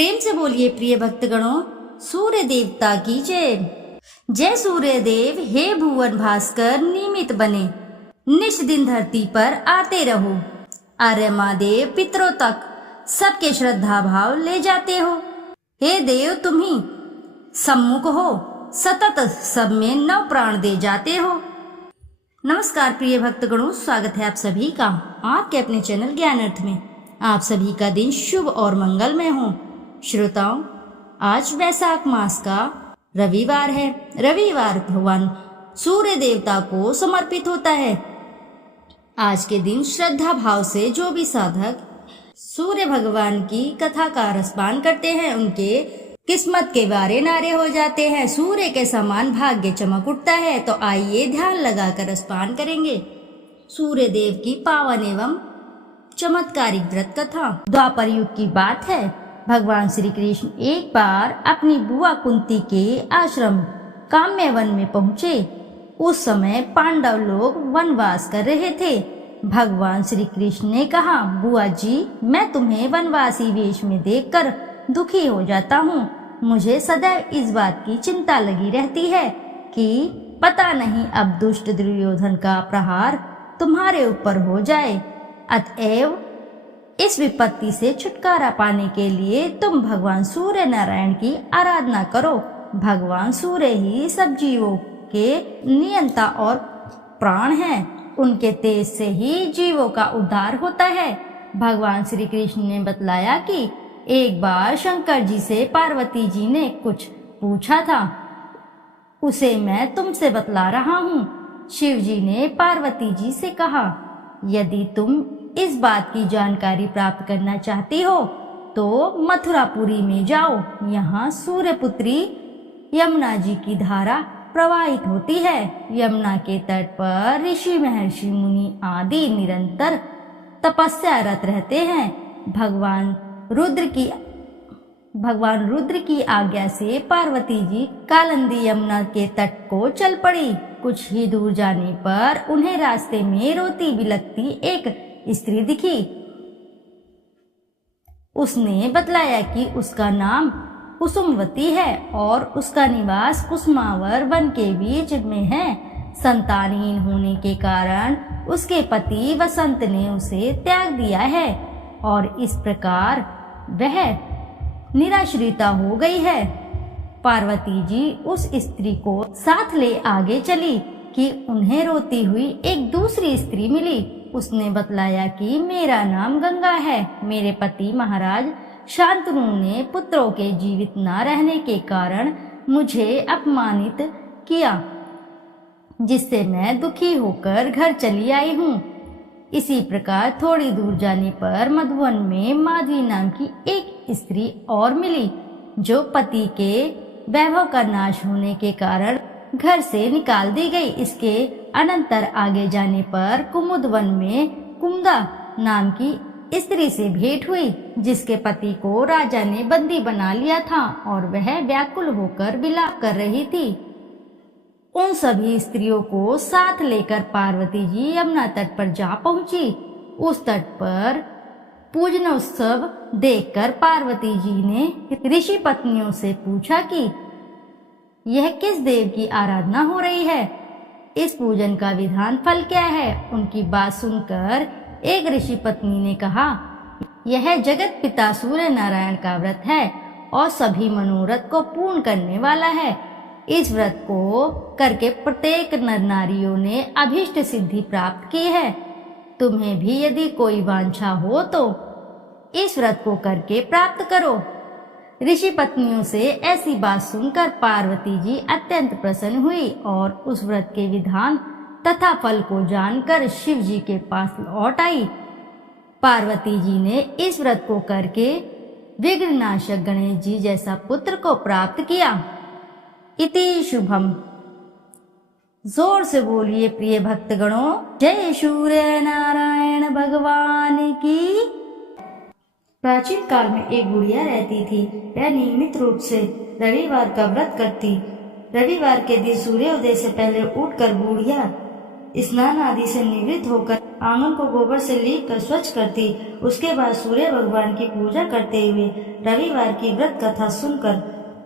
प्रेम से बोलिए प्रिय भक्तगणों, सूर्य देवता की जय। जय सूर्य देव, हे भुवन भास्कर नियमित बने, निश दिन धरती पर आते रहो। आर्य महादेव पितरों तक सबके श्रद्धा भाव ले जाते हो। हे देव, तुम ही सम्मुख हो, सतत सब में नव प्राण दे जाते हो। नमस्कार प्रिय भक्तगणों, स्वागत है आप सभी का आपके अपने चैनल ज्ञान अर्थ में। आप सभी का दिन शुभ और मंगलमय हो। श्रोताओं, आज वैशाख मास का रविवार है। रविवार भगवान सूर्य देवता को समर्पित होता है। आज के दिन श्रद्धा भाव से जो भी साधक सूर्य भगवान की कथा का रसपान करते हैं, उनके किस्मत के बारे नारे हो जाते हैं। सूर्य के समान भाग्य चमक उठता है। तो आइए ध्यान लगाकर रसपान करेंगे सूर्य देव की पावन एवं चमत्कारिक व्रत कथा। द्वापर युग की बात है। भगवान श्री कृष्ण एक बार अपनी बुआ कुंती के आश्रम काम्य वन में पहुँचे। उस समय पांडव लोग वनवास कर रहे थे। भगवान श्री कृष्ण ने कहा, बुआ जी, मैं तुम्हें वनवासी वेश में देखकर दुखी हो जाता हूँ। मुझे सदैव इस बात की चिंता लगी रहती है कि पता नहीं अब दुष्ट दुर्योधन का प्रहार तुम्हारे ऊपर हो जाए। अतएव इस विपत्ति से छुटकारा पाने के लिए तुम भगवान सूर्य नारायण की आराधना करो। भगवान सूर्य ही सब जीवों के नियंता और प्राण हैं। उनके तेज से ही जीवों का उद्धार होता है। भगवान श्री कृष्ण ने बतलाया कि एक बार शंकर जी से पार्वती जी ने कुछ पूछा था, उसे मैं तुमसे बतला रहा हूँ। शिव जी ने पार्वती जी से कहा, यदि तुम इस बात की जानकारी प्राप्त करना चाहती हो तो मथुरापुरी में जाओ। यहाँ सूर्यपुत्री यमुना जी की धारा प्रवाहित होती है। यमुना के तट पर ऋषि महर्षि मुनि आदि निरंतर तपस्यारत रहते हैं। भगवान रुद्र की आज्ञा से पार्वती जी कालिंदी यमुना के तट को चल पड़ी। कुछ ही दूर जाने पर उन्हें रास्ते में रोती बिलखती एक स्त्री दिखी। उसने बतलाया कि उसका नाम कुसुमवती है और उसका निवास कुसुमावर वन के बीच में है। संतानहीन होने के कारण उसके पति वसंत ने उसे त्याग दिया है और इस प्रकार वह निराश्रिता हो गई है। पार्वती जी उस स्त्री को साथ ले आगे चली कि उन्हें रोती हुई एक दूसरी स्त्री मिली। उसने बतलाया कि मेरा नाम गंगा है। मेरे पति महाराज शांतनु ने पुत्रों के जीवित न रहने के कारण मुझे अपमानित किया, जिससे मैं दुखी होकर घर चली आई हूँ। इसी प्रकार थोड़ी दूर जाने पर मधुवन में माधवी नाम की एक स्त्री और मिली, जो पति के वैभव का नाश होने के कारण घर से निकाल दी गई। इसके अनंतर आगे जाने पर कुमुद वन में कुमुदा नाम की स्त्री से भेंट हुई, जिसके पति को राजा ने बंदी बना लिया था और वह व्याकुल होकर विलाप कर रही थी। उन सभी स्त्रियों को साथ लेकर पार्वती जी यमुना तट पर जा पहुंची। उस तट पर पूजनोत्सव देखकर पार्वती जी ने ऋषि पत्नियों से पूछा कि यह किस देव की आराधना हो रही है, इस पूजन का विधान फल क्या है। उनकी बात सुनकर एक ऋषि पत्नी ने कहा, यह जगत पिता सूर्य नारायण का व्रत है और सभी मनोरथ को पूर्ण करने वाला है। इस व्रत को करके प्रत्येक नर नारियों ने अभीष्ट सिद्धि प्राप्त की है। तुम्हें भी यदि कोई वांछा हो तो इस व्रत को करके प्राप्त करो। ऋषि पत्नियों से ऐसी बात सुनकर पार्वती जी अत्यंत प्रसन्न हुई और उस व्रत के विधान तथा फल को जानकर शिव जी के पास लौट आई। पार्वती जी ने इस व्रत को करके विघ्ननाशक गणेश जी जैसा पुत्र को प्राप्त किया। इति शुभम। जोर से बोलिए प्रिय भक्तगणों, जय सूर्य नारायण भगवान की। प्राचीन काल में एक बुढ़िया रहती थी। वह नियमित रूप से रविवार का व्रत करती। रविवार के दिन सूर्योदय से पहले उठकर बुढ़िया स्नान आदि से निवृत्त होकर आंगन को गोबर से लीप कर स्वच्छ करती। उसके बाद सूर्य भगवान की पूजा करते हुए रविवार की व्रत कथा सुनकर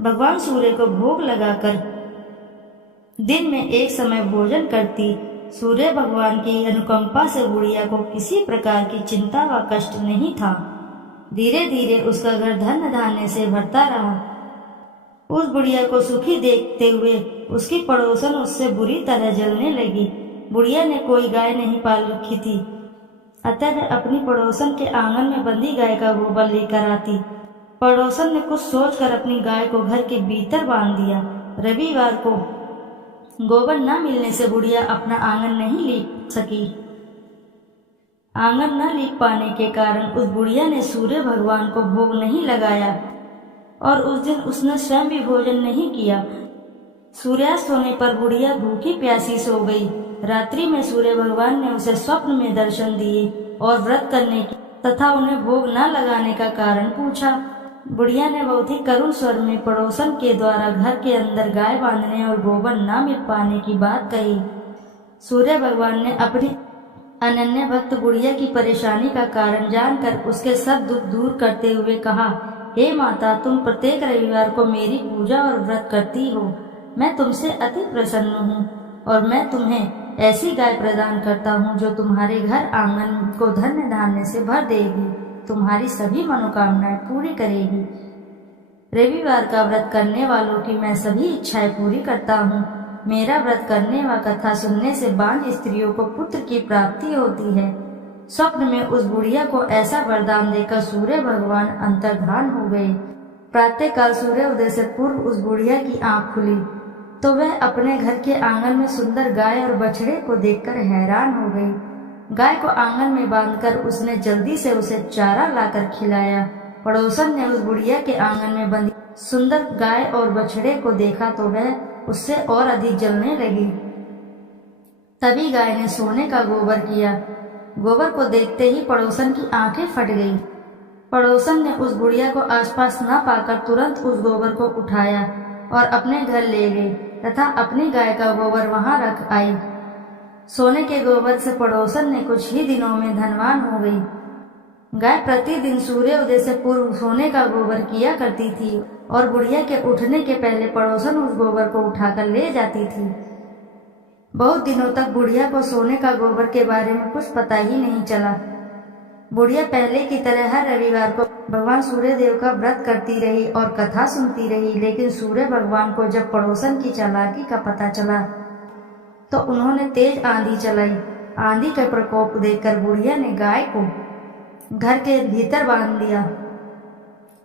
भगवान सूर्य को भोग लगाकर दिन में एक समय भोजन करती। सूर्य भगवान की अनुकंपा से बुढ़िया को किसी प्रकार की चिंता व कष्ट नहीं था। धीरे धीरे उसका घर धन धान्य से भरता रहा। उस बुढ़िया को सुखी देखते हुए उसकी पड़ोसन उससे बुरी तरह जलने लगी। बुढ़िया ने कोई गाय नहीं पाल रखी थी, अतः वह अपनी पड़ोसन के आंगन में बंधी गाय का गोबर लेकर आती। पड़ोसन ने कुछ सोचकर अपनी गाय को घर के भीतर बांध दिया। रविवार को गोबर न मिलने से बुढ़िया अपना आंगन नहीं लीप सकी। आंगन न लीप पाने के कारण उस बुढ़िया ने सूर्य भगवान को भोग नहीं लगाया और उस दिन उसने स्वयं भी भोजन नहीं किया। सूर्यास्त होने पर बुढ़िया भूखी प्यासी सो गई। रात्रि में सूर्य भगवान ने उसे स्वप्न में दर्शन दिए और व्रत करने की तथा उन्हें भोग न लगाने का कारण पूछा। बुढ़िया ने बहुत ही करुण स्वर में पड़ोसन के द्वारा घर के अंदर गाय बांधने और गोबर न मिल पाने की बात कही। सूर्य भगवान ने अपनी अनन्य भक्त बुढ़िया की परेशानी का कारण जानकर उसके सब दुख दूर करते हुए कहा, हे माता, तुम प्रत्येक रविवार को मेरी पूजा और व्रत करती हो। मैं तुमसे अति प्रसन्न हूँ और मैं तुम्हें ऐसी गाय प्रदान करता हूँ जो तुम्हारे घर आंगन को धन्य धान्य से भर देगी, तुम्हारी सभी मनोकामनाएं पूरी करेगी। रविवार का व्रत करने वालों की मैं सभी इच्छाएं पूरी करता हूँ। मेरा व्रत करने व कथा सुनने से बांझ स्त्रियों को पुत्र की प्राप्ति होती है। स्वप्न में उस बुढ़िया को ऐसा वरदान देकर सूर्य भगवान अंतर्धान हो गए। प्रातः काल सूर्योदय से पूर्व उस बुढ़िया की आंख खुली तो वह अपने घर के आंगन में सुंदर गाय और बछड़े को देखकर हैरान हो गई। गाय को आंगन में बांधकर उसने जल्दी से उसे चारा लाकर खिलाया। पड़ोसन ने उस बुढ़िया के आंगन में बंधी सुंदर गाय और बछड़े को देखा तो वह उससे और अधिक जलने लगी। तभी गाय ने सोने का गोबर किया। गोबर को देखते ही पड़ोसन की आंखें फट गई। पड़ोसन ने उस बुढ़िया को आसपास न पाकर तुरंत उस गोबर को उठाया और अपने घर ले गई तथा अपनी गाय का गोबर वहां रख आई। सोने के गोबर से पड़ोसन ने कुछ ही दिनों में धनवान हो गई। गाय प्रतिदिन सूर्योदय से पूर्व सोने का गोबर किया करती थी और बुढ़िया के उठने के पहले पड़ोसन उस गोबर को उठाकर ले जाती थी। बहुत दिनों तक बुढ़िया को सोने का गोबर के बारे में कुछ पता ही नहीं चला। बुढ़िया पहले की तरह हर रविवार को भगवान सूर्य देव का व्रत करती रही और कथा सुनती रही, लेकिन सूर्य भगवान को जब पड़ोसन की चालाकी का पता चला तो उन्होंने तेज आंधी चलाई। आंधी का प्रकोप देखकर बुढ़िया ने गाय को घर के भीतर बांध दिया।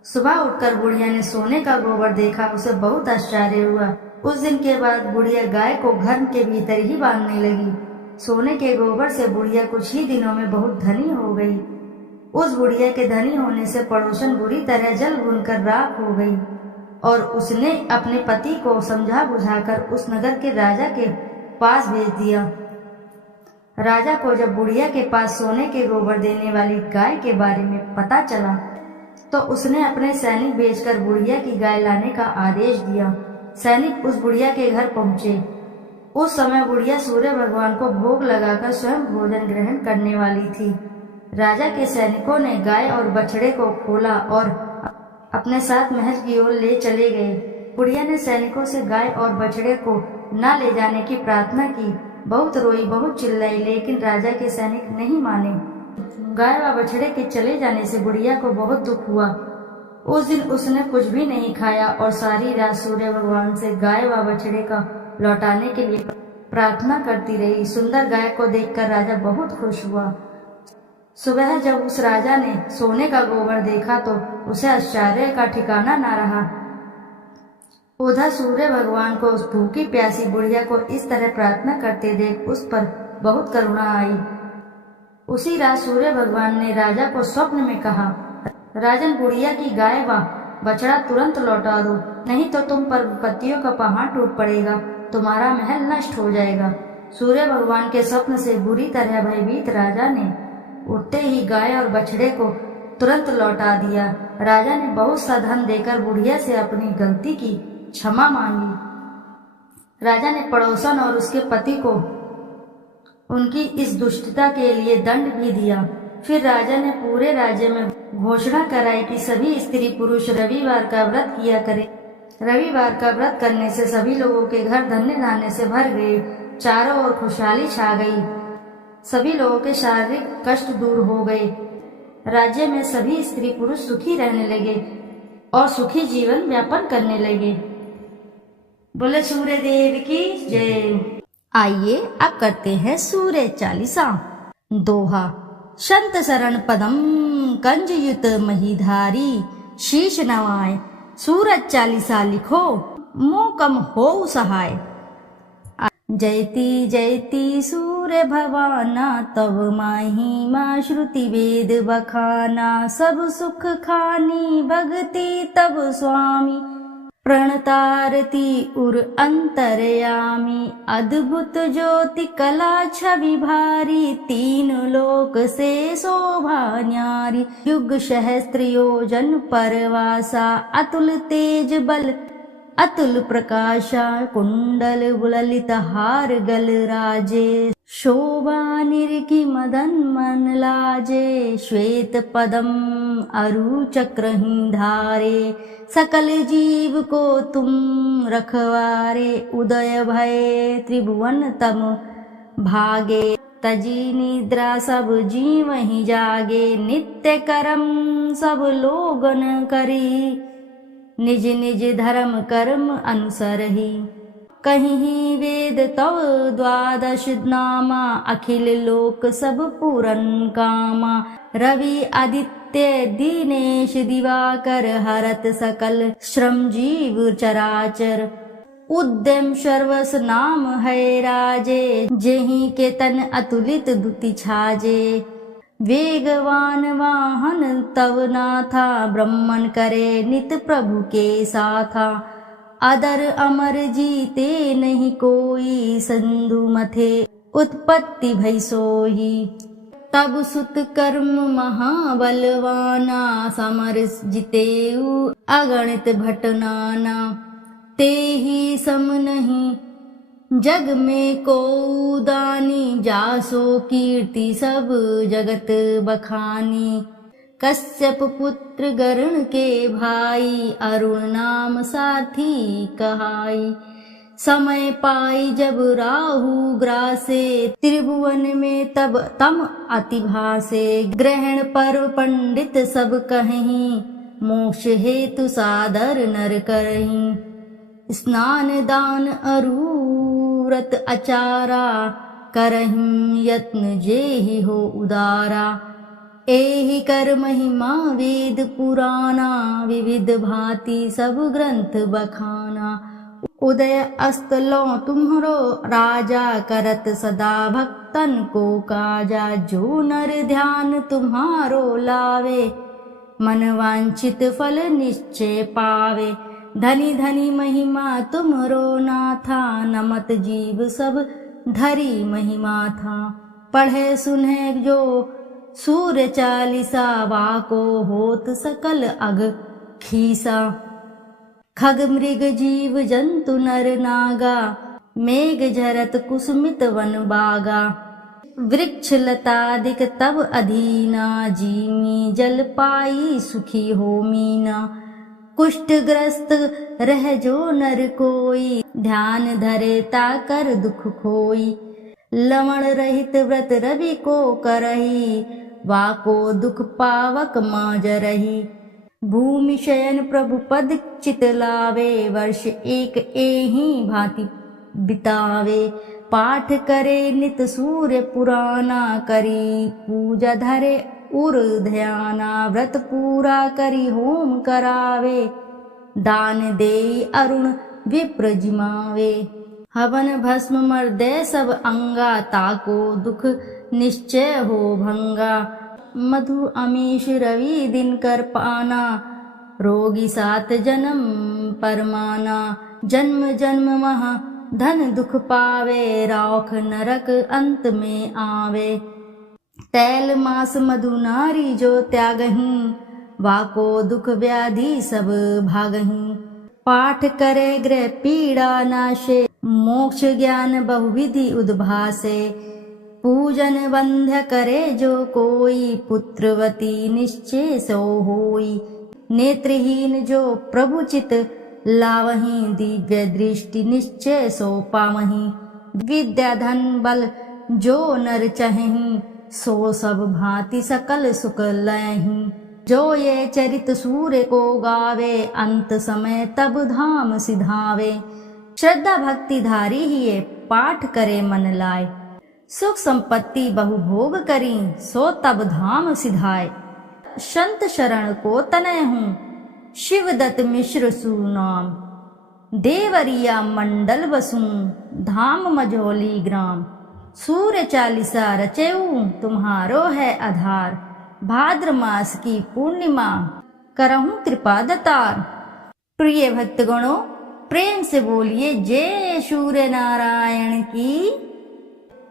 सुबह उठकर बुढ़िया ने सोने का गोबर देखा, उसे बहुत आश्चर्य हुआ। उस दिन के बाद बुढ़िया गाय को घर के भीतर ही बांधने लगी। सोने के गोबर से बुढ़िया कुछ ही दिनों में बहुत धनी हो गई। उस बुढ़िया के धनी होने से पड़ोसन बुरी तरह जल भूनकर राख हो गई और उसने अपने पति को समझा बुझाकर उस नगर के राजा के पास भेज दिया। राजा को जब बुढ़िया के पास सोने के गोबर देने वाली गाय के बारे में पता चला तो उसने अपने सैनिक भेजकर बुढ़िया की गाय लाने का आदेश दिया। सैनिक उस बुढ़िया के घर पहुंचे। उस समय बुढ़िया सूर्य भगवान को भोग लगाकर स्वयं भोजन ग्रहण करने वाली थी। राजा के सैनिकों ने गाय और बछड़े को खोला और अपने साथ महल की ओर ले चले गए। बुढ़िया ने सैनिकों से गाय और बछड़े को न ले जाने की प्रार्थना की। बहुत रोई, बहुत चिल्लाई, लेकिन राजा के सैनिक नहीं माने। गाय व बछड़े के चले जाने से बुढ़िया को बहुत दुख हुआ। उस दिन उसने कुछ भी नहीं खाया और सारी रात सूर्य भगवान से गाय व बछड़े का लौटाने के लिए प्रार्थना करती रही। सुंदर गाय को देखकर राजा बहुत खुश हुआ। सुबह जब उस राजा ने सोने का गोबर देखा तो उसे आश्चर्य का ठिकाना न रहा। उधर सूर्य भगवान को उस भूखी प्यासी बुढ़िया को इस तरह प्रार्थना करते देख उस पर बहुत करुणा आई। उसी रात सूर्य भगवान ने राजा को स्वप्न में कहा, राजन, बुढ़िया की गाय व बछड़ा तुरंत लौटा दो, नहीं तो तुम पर विपत्तियों का पहाड़ टूट पड़ेगा, तुम्हारा महल नष्ट हो जाएगा। सूर्य भगवान के स्वप्न से बुरी तरह भयभीत राजा ने उठते ही गाय और बछड़े को तुरंत लौटा दिया। राजा ने बहुत सा धन देकर बुढ़िया से अपनी गलती की क्षमा मांगी। राजा ने पड़ोसन और उसके पति को उनकी इस दुष्टता के लिए दंड भी दिया। फिर राजा ने पूरे राज्य में घोषणा कराई कि सभी स्त्री पुरुष रविवार का व्रत किया करें। रविवार का व्रत करने से सभी लोगों के घर धन्य धान्य से भर गए, चारों ओर खुशहाली छा गई, सभी लोगों के शारीरिक कष्ट दूर हो गए। राज्य में सभी स्त्री पुरुष सुखी रहने लगे और सुखी जीवन यापन करने लगे। बोले सूर्य देव की जय। आइए अब करते हैं सूर्य चालीसा। दोहा। संत शरण पदम कंजयुत महीधारी, शीश नवाए सूरज चालीसा लिखो, मोह कम हो सहाय। जयति जयति सूर्य भवाना, तब महिमा श्रुति वेद बखाना। सब सुख खानी भगति तब स्वामी, प्रणतारती उर अंतरयामी। अद्भुत ज्योति कला छवि भारी, तीन लोक से शोभा न्यारी। युग सहस्त्र योजन परवासा, अतुल तेज बल अतुल प्रकाशा। कुंडल ललित हार गल राजे, शोभा निरखी मदन मन लाजे। श्वेत पदम अरु चक्रही धारे, सकल जीव को तुम रखवारे। उदय भय त्रिभुवन तम भागे, तजी निद्रा सब जीव ही जागे। नित्य कर्म सब लोगन करी, निज निज धर्म कर्म अनुसरहि। कहीं वेद तव द्वादश नामा, अखिल लोक सब पूरन कामा। रवि आदित्य दिनेश दिवाकर, हरत सकल श्रम जीव चराचर। उद्यम सर्वस नाम है राजे, जेहि के तन अतुलित दुति छाजे। वेगवान वाहन तव नाथा, ब्रह्मन करे नित प्रभु के साथा। अदर अमर जीते नहीं कोई, सिंधु मथे उत्पत्ति भई सोही। तब सुत कर्म महाबलवाना, समर जितेऊ अगणित भट नाना। ते ही सम नहीं जग में को दानी, जासो कीर्ति सब जगत बखानी। कश्यप पुत्र गरुण के भाई, अरुण नाम साथी कहाई। समय पाई जब राहु ग्रासे, त्रिभुवन में तब तम अति भासे। ग्रहण पर्व पंडित सब कहीं, मोक्ष हेतु सादर नर करहीं। स्नान दान अरु व्रत अचारा, करहीं यत्न जेहि हो उदारा। एहि कर महिमा वेद पुराना, विविध भांति सब ग्रंथ बखाना। उदय अस्त लो तुम्हरो राजा, करत सदा भक्तन को काजा। जो नर ध्यान तुम्हारो लावे, मन वांछित फल निश्चय पावे। धनी धनी महिमा तुमरो नाथा, नमत जीव सब धरी महिमा था। पढ़े सुने जो सूर्य चालीसा, वाको होत सकल अग खीसा। खग मृग जीव जंतु नर नागा, मेघ झरत कुसुमित वन बागा। वृक्ष लतादिक तब अधीना, जीमी जल पाई सुखी हो मीना। कुष्ठ ग्रस्त रह जो नर कोई, ध्यान धरे ताकर दुख खोई। लवण रहित व्रत रवि को करही, वाको दुख पावक माज रही। भूमि शयन प्रभु पद चित लावे, वर्ष एक एहि भांति बितावे। पाठ करे नित सूर्य पुराना, करी पूजा धरे उर ध्याना। व्रत पूरा करी होम करावे, दान दे अरुण विप्र जिमावे। हवन भस्म मर्दे सब अंगा, ताको दुख निश्चय हो भंगा। मधु अमीश रवि दिन कर पाना, रोगी सात जन्म परमाना। जन्म जन्म महा धन दुख पावे, रौख नरक अंत में आवे। तैल मास मधु नारी जो त्यागहीं, वाको दुख व्याधि सब भागहीं। पाठ करे गृह पीड़ा नाशे, मोक्ष ज्ञान बहुविधि उद्भासे। पूजन बंध करे जो कोई, पुत्रवती निश्चय सो होई। नेत्रहीन जो प्रभु चित लावही, दिव्य दृष्टि निश्चय सो पावही। विद्या धन बल जो नर चहही, सो सब भांति सकल सुख लयही। जो ये चरित सूर्य को गावे, अंत समय तब धाम सिधावे। श्रद्धा भक्ति धारी ही ये, पाठ करे मन लाए। सुख संपत्ति बहु भोग करी, सो तब धाम सिधाए। संत शरण को तनय हूँ, शिवदत्त मिश्र सुनाम। देवरिया मंडल बसूं, धाम मझौली ग्राम। सूर्य चालीसा रचेऊ, तुम्हारो है आधार। भाद्र मास की पूर्णिमा, करहूं कृपा दतार। प्रिय भक्तगणों, प्रेम से बोलिए जय सूर्य नारायण की।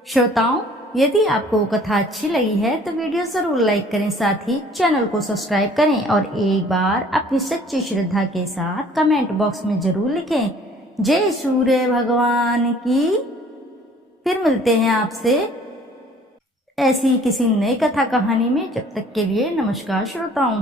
श्रोताओं, यदि आपको कथा अच्छी लगी है तो वीडियो जरूर लाइक करें, साथ ही चैनल को सब्सक्राइब करें और एक बार अपनी सच्ची श्रद्धा के साथ कमेंट बॉक्स में जरूर लिखें जय सूर्य भगवान की। फिर मिलते हैं आपसे ऐसी किसी नई कथा कहानी में। जब तक के लिए नमस्कार श्रोताओं।